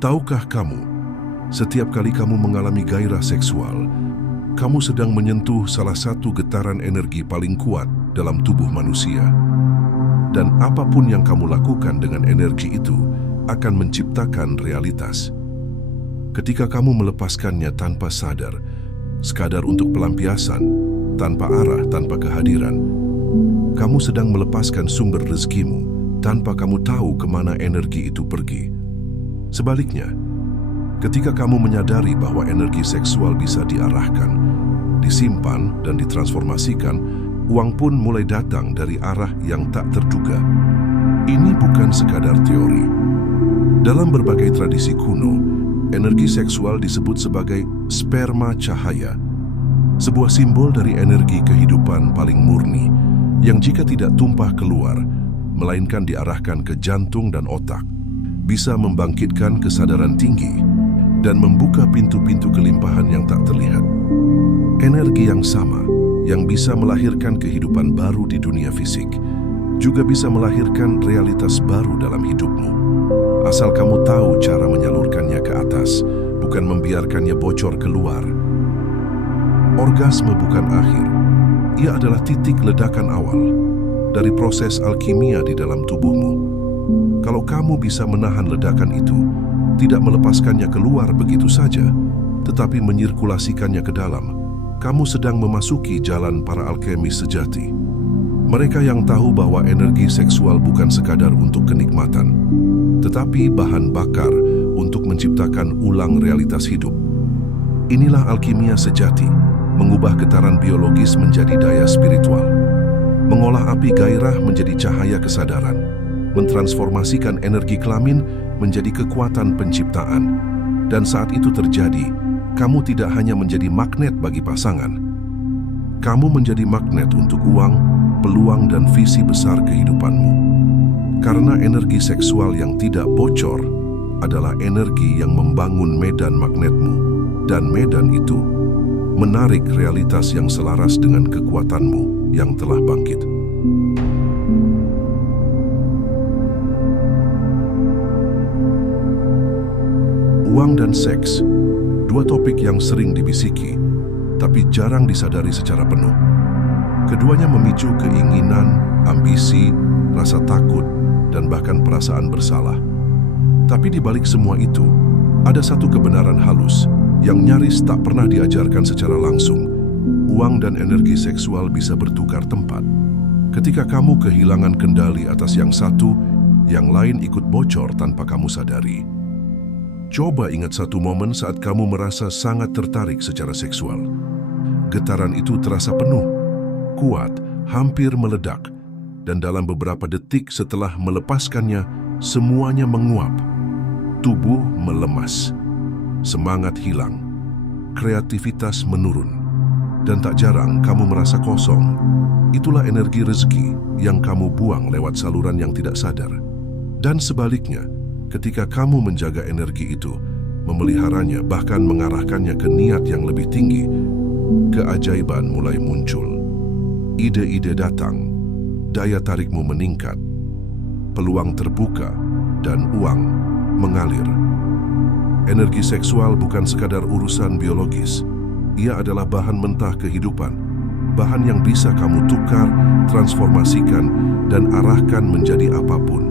Tahukah kamu, setiap kali kamu mengalami gairah seksual, kamu sedang menyentuh salah satu getaran energi paling kuat dalam tubuh manusia. Dan apapun yang kamu lakukan dengan energi itu akan menciptakan realitas. Ketika kamu melepaskannya tanpa sadar, sekadar untuk pelampiasan, tanpa arah, tanpa kehadiran, kamu sedang melepaskan sumber rezekimu tanpa kamu tahu kemana energi itu pergi. Sebaliknya, ketika kamu menyadari bahwa energi seksual bisa diarahkan, disimpan dan ditransformasikan, uang pun mulai datang dari arah yang tak terduga. Ini bukan sekadar teori. Dalam berbagai tradisi kuno, energi seksual disebut sebagai sperma cahaya, sebuah simbol dari energi kehidupan paling murni yang jika tidak tumpah keluar, melainkan diarahkan ke jantung dan otak, bisa membangkitkan kesadaran tinggi dan membuka pintu-pintu kelimpahan yang tak terlihat. Energi yang sama yang bisa melahirkan kehidupan baru di dunia fisik juga bisa melahirkan realitas baru dalam hidupmu. Asal kamu tahu cara menyalurkannya ke atas, bukan membiarkannya bocor keluar. Orgasme bukan akhir. Ia adalah titik ledakan awal dari proses alkimia di dalam tubuhmu. Kalau kamu bisa menahan ledakan itu, tidak melepaskannya keluar begitu saja, tetapi menyirkulasikannya ke dalam, kamu sedang memasuki jalan para alkemis sejati. Mereka yang tahu bahwa energi seksual bukan sekadar untuk kenikmatan, tetapi bahan bakar untuk menciptakan ulang realitas hidup. Inilah alkimia sejati, mengubah getaran biologis menjadi daya spiritual, mengolah api gairah menjadi cahaya kesadaran, mentransformasikan energi kelamin menjadi kekuatan penciptaan. Dan saat itu terjadi, kamu tidak hanya menjadi magnet bagi pasangan. Kamu menjadi magnet untuk uang, peluang dan visi besar kehidupanmu. Karena energi seksual yang tidak bocor adalah energi yang membangun medan magnetmu, dan medan itu menarik realitas yang selaras dengan kekuatanmu yang telah bangkit. Uang dan seks, dua topik yang sering dibisiki, tapi jarang disadari secara penuh. Keduanya memicu keinginan, ambisi, rasa takut, dan bahkan perasaan bersalah. Tapi di balik semua itu, ada satu kebenaran halus yang nyaris tak pernah diajarkan secara langsung. Uang dan energi seksual bisa bertukar tempat. Ketika kamu kehilangan kendali atas yang satu, yang lain ikut bocor tanpa kamu sadari. Coba ingat satu momen saat kamu merasa sangat tertarik secara seksual. Getaran itu terasa penuh, kuat, hampir meledak, dan dalam beberapa detik setelah melepaskannya, semuanya menguap. Tubuh melemas, semangat hilang, kreativitas menurun, dan tak jarang kamu merasa kosong. Itulah energi rezeki yang kamu buang lewat saluran yang tidak sadar. Dan sebaliknya, ketika kamu menjaga energi itu, memeliharanya, bahkan mengarahkannya ke niat yang lebih tinggi, keajaiban mulai muncul. Ide-ide datang, daya tarikmu meningkat, peluang terbuka, dan uang mengalir. Energi seksual bukan sekadar urusan biologis. Ia adalah bahan mentah kehidupan, bahan yang bisa kamu tukar, transformasikan, dan arahkan menjadi apapun.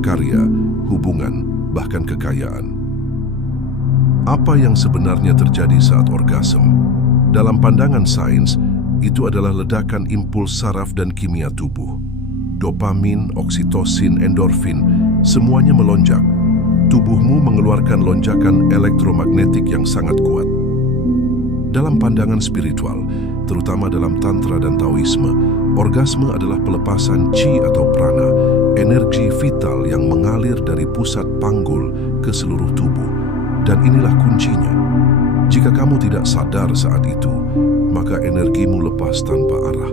Karya, hubungan, bahkan kekayaan. Apa yang sebenarnya terjadi saat orgasme? Dalam pandangan sains, itu adalah ledakan impuls saraf dan kimia tubuh. Dopamin, oksitosin, endorfin, semuanya melonjak. Tubuhmu mengeluarkan lonjakan elektromagnetik yang sangat kuat. Dalam pandangan spiritual, terutama dalam Tantra dan Taoisme, orgasme adalah pelepasan chi atau prana, energi vital yang mengalir dari pusat panggul ke seluruh tubuh. Dan inilah kuncinya. Jika kamu tidak sadar saat itu, maka energimu lepas tanpa arah.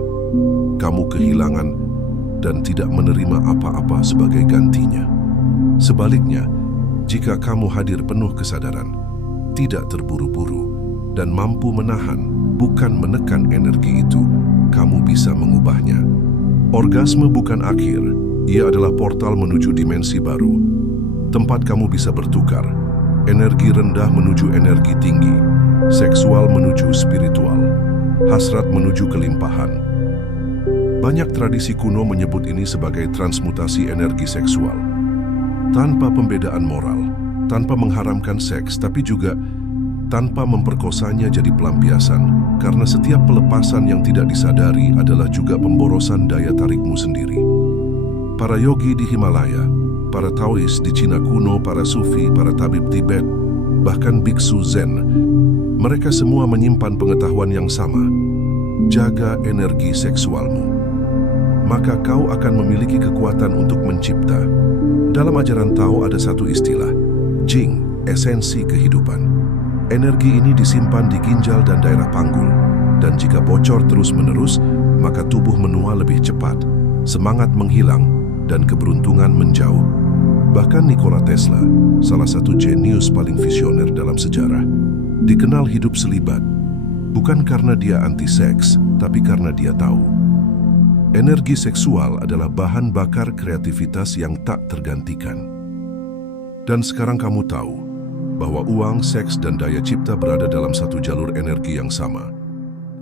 Kamu kehilangan dan tidak menerima apa-apa sebagai gantinya. Sebaliknya, jika kamu hadir penuh kesadaran, tidak terburu-buru, dan mampu menahan, bukan menekan energi itu, kamu bisa mengubahnya. Orgasme bukan akhir, ia adalah portal menuju dimensi baru. Tempat kamu bisa bertukar, Energi rendah menuju energi tinggi, seksual menuju spiritual, hasrat menuju kelimpahan. Banyak tradisi kuno menyebut ini sebagai transmutasi energi seksual. Tanpa pembedaan moral, tanpa mengharamkan seks, tapi juga tanpa memperkosanya jadi pelampiasan, karena setiap pelepasan yang tidak disadari adalah juga pemborosan daya tarikmu sendiri. Para yogi di Himalaya, para Taois di Cina kuno, para Sufi, para tabib Tibet, bahkan biksu Zen, mereka semua menyimpan pengetahuan yang sama. Jaga energi seksualmu, maka kau akan memiliki kekuatan untuk mencipta. Dalam ajaran Tao ada satu istilah, Jing, esensi kehidupan. Energi ini disimpan di ginjal dan daerah panggul, dan jika bocor terus-menerus, maka tubuh menua lebih cepat, semangat menghilang, dan keberuntungan menjauh. Bahkan Nikola Tesla, salah satu jenius paling visioner dalam sejarah, dikenal hidup selibat, bukan karena dia anti-seks, tapi karena dia tahu. Energi seksual adalah bahan bakar kreativitas yang tak tergantikan. Dan sekarang kamu tahu bahwa uang, seks, dan daya cipta berada dalam satu jalur energi yang sama.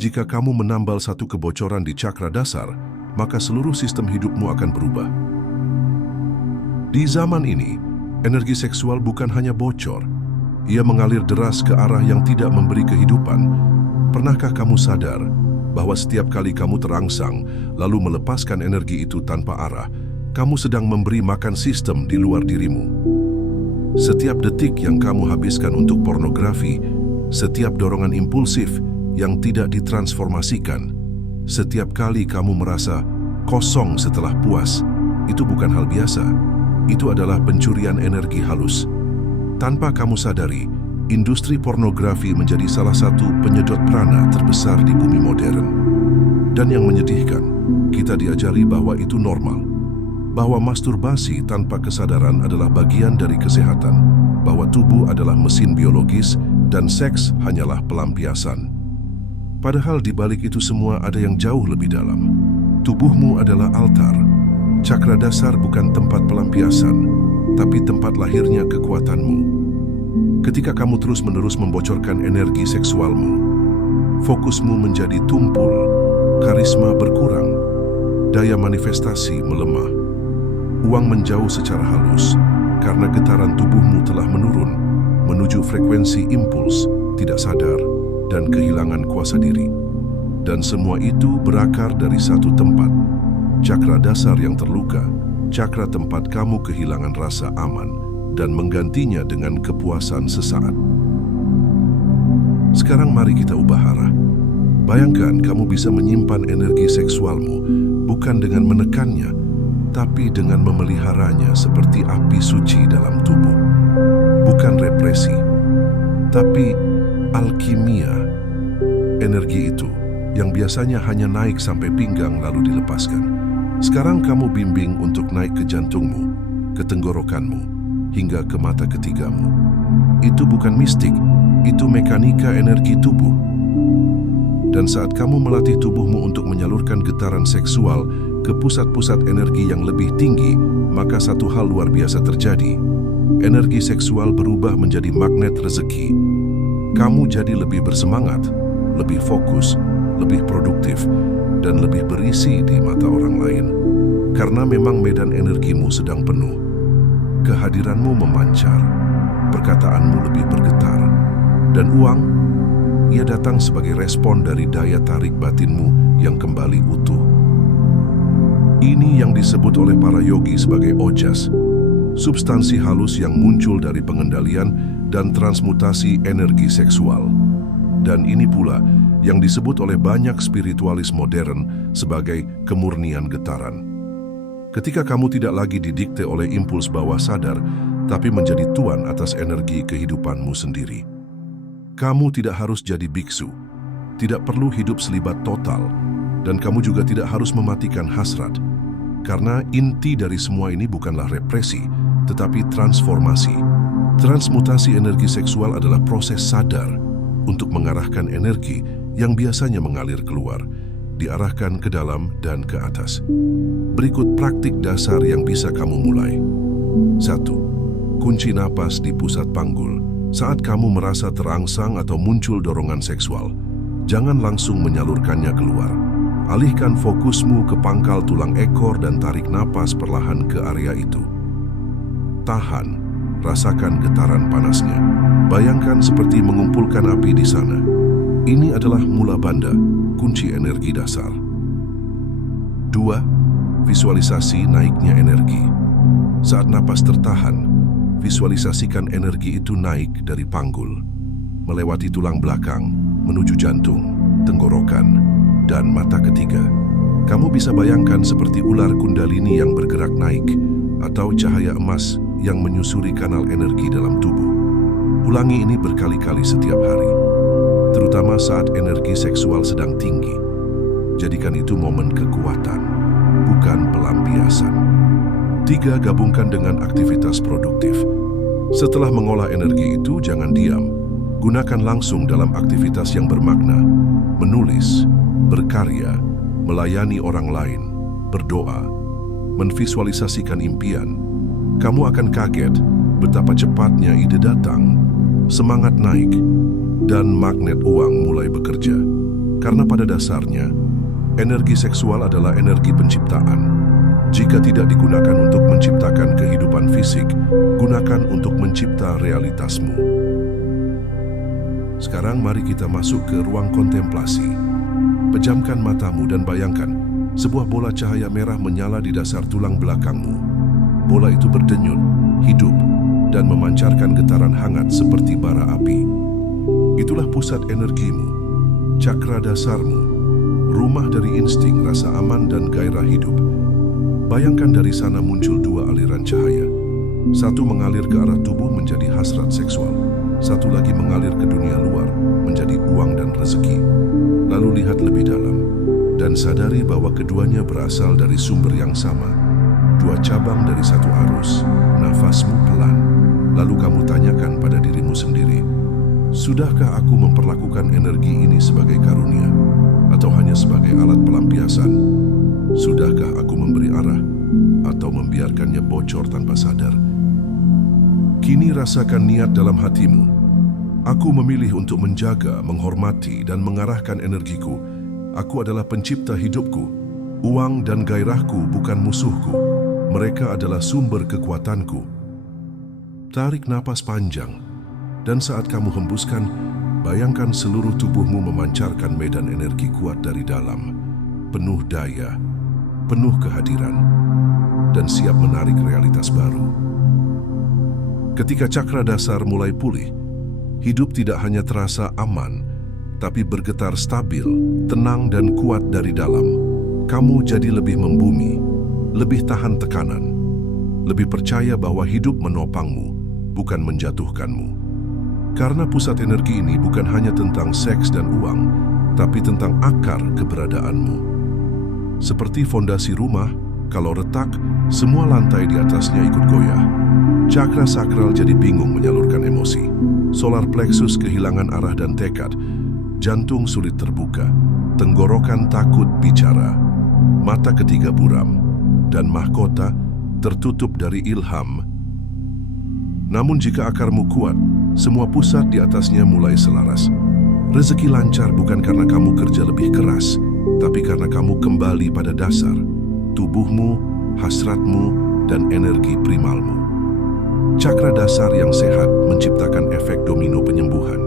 Jika kamu menambal satu kebocoran di cakra dasar, maka seluruh sistem hidupmu akan berubah. Di zaman ini, energi seksual bukan hanya bocor, ia mengalir deras ke arah yang tidak memberi kehidupan. Pernahkah kamu sadar bahwa setiap kali kamu terangsang, lalu melepaskan energi itu tanpa arah, kamu sedang memberi makan sistem di luar dirimu? Setiap detik yang kamu habiskan untuk pornografi, setiap dorongan impulsif yang tidak ditransformasikan, setiap kali kamu merasa kosong setelah puas, itu bukan hal biasa. Itu adalah pencurian energi halus. Tanpa kamu sadari, industri pornografi menjadi salah satu penyedot prana terbesar di bumi modern. Dan yang menyedihkan, kita diajari bahwa itu normal. Bahwa masturbasi tanpa kesadaran adalah bagian dari kesehatan. Bahwa tubuh adalah mesin biologis dan seks hanyalah pelampiasan. Padahal di balik itu semua ada yang jauh lebih dalam. Tubuhmu adalah altar. Cakra dasar bukan tempat pelampiasan, tapi tempat lahirnya kekuatanmu. Ketika kamu terus-menerus membocorkan energi seksualmu, fokusmu menjadi tumpul, karisma berkurang, daya manifestasi melemah, uang menjauh secara halus, karena getaran tubuhmu telah menurun, menuju frekuensi impuls, tidak sadar, dan kehilangan kuasa diri. Dan semua itu berakar dari satu tempat, cakra dasar yang terluka, cakra tempat kamu kehilangan rasa aman dan menggantinya dengan kepuasan sesaat. Sekarang mari kita ubah arah. Bayangkan kamu bisa menyimpan energi seksualmu bukan dengan menekannya, tapi dengan memeliharanya seperti api suci dalam tubuh. Bukan represi, tapi alkimia. Energi itu yang biasanya hanya naik sampai pinggang lalu dilepaskan, sekarang kamu bimbing untuk naik ke jantungmu, ke tenggorokanmu, hingga ke mata ketigamu. Itu bukan mistik, itu mekanika energi tubuh. Dan saat kamu melatih tubuhmu untuk menyalurkan getaran seksual ke pusat-pusat energi yang lebih tinggi, maka satu hal luar biasa terjadi. Energi seksual berubah menjadi magnet rezeki. Kamu jadi lebih bersemangat, lebih fokus, lebih produktif, dan lebih berisi di mata orang lain. Karena memang medan energimu sedang penuh. Kehadiranmu memancar, perkataanmu lebih bergetar, dan uang, ia datang sebagai respon dari daya tarik batinmu yang kembali utuh. Ini yang disebut oleh para yogi sebagai ojas, substansi halus yang muncul dari pengendalian dan transmutasi energi seksual. Dan ini pula yang disebut oleh banyak spiritualis modern sebagai kemurnian getaran. Ketika kamu tidak lagi didikte oleh impuls bawah sadar, tapi menjadi tuan atas energi kehidupanmu sendiri. Kamu tidak harus jadi biksu, tidak perlu hidup selibat total, dan kamu juga tidak harus mematikan hasrat. Karena inti dari semua ini bukanlah represi, tetapi transformasi. Transmutasi energi seksual adalah proses sadar untuk mengarahkan energi yang biasanya mengalir keluar, diarahkan ke dalam dan ke atas. Berikut praktik dasar yang bisa kamu mulai. 1. Kunci napas di pusat panggul. Saat kamu merasa terangsang atau muncul dorongan seksual, jangan langsung menyalurkannya keluar. Alihkan fokusmu ke pangkal tulang ekor dan tarik napas perlahan ke area itu. Tahan, rasakan getaran panasnya. Bayangkan seperti mengumpulkan api di sana. Ini adalah mula bandha, kunci energi dasar. 2. Visualisasi naiknya energi. Saat napas tertahan, visualisasikan energi itu naik dari panggul, melewati tulang belakang, menuju jantung, tenggorokan, dan mata ketiga. Kamu bisa bayangkan seperti ular kundalini yang bergerak naik, atau cahaya emas yang menyusuri kanal energi dalam tubuh. Ulangi ini berkali-kali setiap hari, terutama saat energi seksual sedang tinggi. Jadikan itu momen kekuatan, bukan pelampiasan. 3. Gabungkan dengan aktivitas produktif. Setelah mengolah energi itu, jangan diam. Gunakan langsung dalam aktivitas yang bermakna. Menulis, berkarya, melayani orang lain, berdoa, menvisualisasikan impian. Kamu akan kaget betapa cepatnya ide datang, semangat naik, dan magnet uang mulai bekerja. Karena pada dasarnya, energi seksual adalah energi penciptaan. Jika tidak digunakan untuk menciptakan kehidupan fisik, gunakan untuk mencipta realitasmu. Sekarang mari kita masuk ke ruang kontemplasi. Pejamkan matamu dan bayangkan sebuah bola cahaya merah menyala di dasar tulang belakangmu. Bola itu berdenyut, hidup, dan memancarkan getaran hangat seperti bara api. Itulah pusat energimu, cakra dasarmu, rumah dari insting, rasa aman, dan gairah hidup. Bayangkan dari sana muncul 2 aliran cahaya. Satu mengalir ke arah tubuh menjadi hasrat seksual. Satu lagi mengalir ke dunia luar menjadi uang dan rezeki. Lalu lihat lebih dalam dan sadari bahwa keduanya berasal dari sumber yang sama. 2 cabang dari satu arus. Nafasmu pelan. Lalu kamu tanyakan pada dirimu sendiri, sudahkah aku memperlakukan energi ini sebagai karunia atau hanya sebagai alat pelampiasan? Sudahkah aku memberi arah atau membiarkannya bocor tanpa sadar? Kini rasakan niat dalam hatimu. Aku memilih untuk menjaga, menghormati, dan mengarahkan energiku. Aku adalah pencipta hidupku. Uang dan gairahku bukan musuhku. Mereka adalah sumber kekuatanku. Tarik napas panjang, dan saat kamu hembuskan, bayangkan seluruh tubuhmu memancarkan medan energi kuat dari dalam, penuh daya, penuh kehadiran, dan siap menarik realitas baru. Ketika cakra dasar mulai pulih, hidup tidak hanya terasa aman, tapi bergetar stabil, tenang, dan kuat dari dalam. Kamu jadi lebih membumi, lebih tahan tekanan, lebih percaya bahwa hidup menopangmu, bukan menjatuhkanmu. Karena pusat energi ini bukan hanya tentang seks dan uang, tapi tentang akar keberadaanmu. Seperti fondasi rumah, kalau retak, semua lantai di atasnya ikut goyah. Cakra sakral jadi bingung menyalurkan emosi. Solar plexus kehilangan arah dan tekad. Jantung sulit terbuka. Tenggorokan takut bicara. Mata ketiga buram. Dan mahkota tertutup dari ilham. Namun jika akarmu kuat, semua pusat di atasnya mulai selaras. Rezeki lancar bukan karena kamu kerja lebih keras, tapi karena kamu kembali pada dasar, tubuhmu, hasratmu, dan energi primalmu. Cakra dasar yang sehat menciptakan efek domino penyembuhan.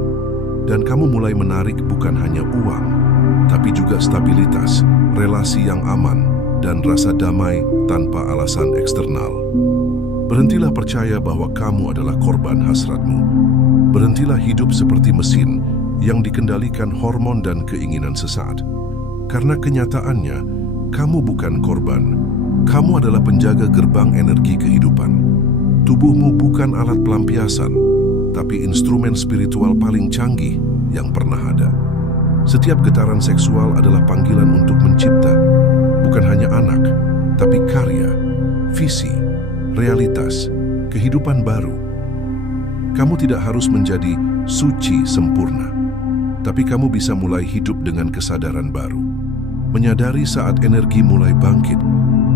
Dan kamu mulai menarik bukan hanya uang, tapi juga stabilitas, relasi yang aman, dan rasa damai tanpa alasan eksternal. Berhentilah percaya bahwa kamu adalah korban hasratmu. Berhentilah hidup seperti mesin yang dikendalikan hormon dan keinginan sesaat. Karena kenyataannya, kamu bukan korban. Kamu adalah penjaga gerbang energi kehidupan. Tubuhmu bukan alat pelampiasan, tapi instrumen spiritual paling canggih yang pernah ada. Setiap getaran seksual adalah panggilan untuk mencipta, bukan hanya anak, tapi karya, visi, realitas, kehidupan baru. Kamu tidak harus menjadi suci sempurna, tapi kamu bisa mulai hidup dengan kesadaran baru. Menyadari saat energi mulai bangkit,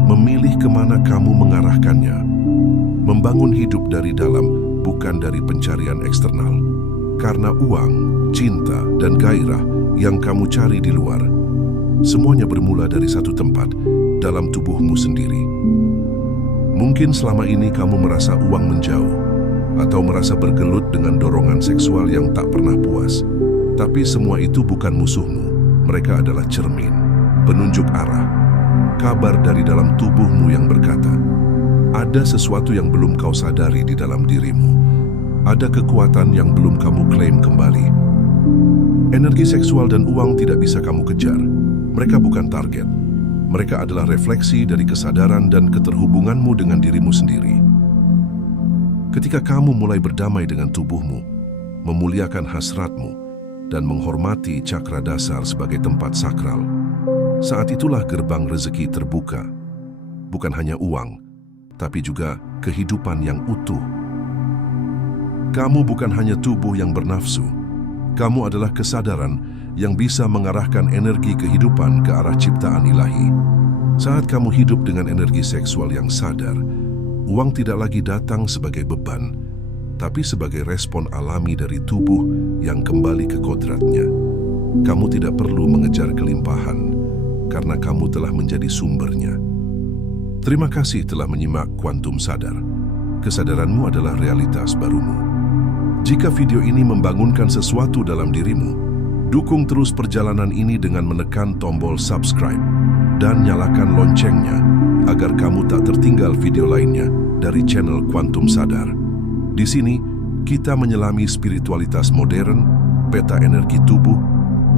memilih kemana kamu mengarahkannya, membangun hidup dari dalam bukan dari pencarian eksternal. Karena uang, cinta, dan gairah yang kamu cari di luar, semuanya bermula dari satu tempat, dalam tubuhmu sendiri. Mungkin selama ini kamu merasa uang menjauh, atau merasa bergelut dengan dorongan seksual yang tak pernah puas. Tapi semua itu bukan musuhmu. Mereka adalah cermin, penunjuk arah, kabar dari dalam tubuhmu yang berkata, ada sesuatu yang belum kau sadari di dalam dirimu. Ada kekuatan yang belum kamu klaim kembali. Energi seksual dan uang tidak bisa kamu kejar. Mereka bukan target. Mereka adalah refleksi dari kesadaran dan keterhubunganmu dengan dirimu sendiri. Ketika kamu mulai berdamai dengan tubuhmu, memuliakan hasratmu, dan menghormati cakra dasar sebagai tempat sakral, saat itulah gerbang rezeki terbuka. Bukan hanya uang, tapi juga kehidupan yang utuh. Kamu bukan hanya tubuh yang bernafsu. Kamu adalah kesadaran yang bisa mengarahkan energi kehidupan ke arah ciptaan ilahi. Saat kamu hidup dengan energi seksual yang sadar, uang tidak lagi datang sebagai beban, tapi sebagai respon alami dari tubuh yang kembali ke kodratnya. Kamu tidak perlu mengejar kelimpahan, karena kamu telah menjadi sumbernya. Terima kasih telah menyimak Kuantum Sadar. Kesadaranmu adalah realitas barumu. Jika video ini membangunkan sesuatu dalam dirimu, dukung terus perjalanan ini dengan menekan tombol subscribe dan nyalakan loncengnya agar kamu tak tertinggal video lainnya dari channel Kuantum Sadar. Di sini, kita menyelami spiritualitas modern, peta energi tubuh,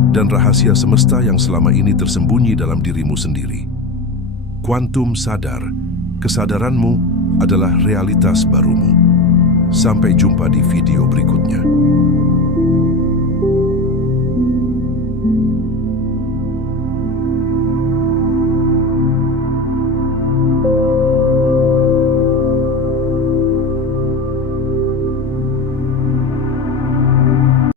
dan rahasia semesta yang selama ini tersembunyi dalam dirimu sendiri. Kuantum Sadar, kesadaranmu adalah realitas barumu. Sampai jumpa di video berikutnya.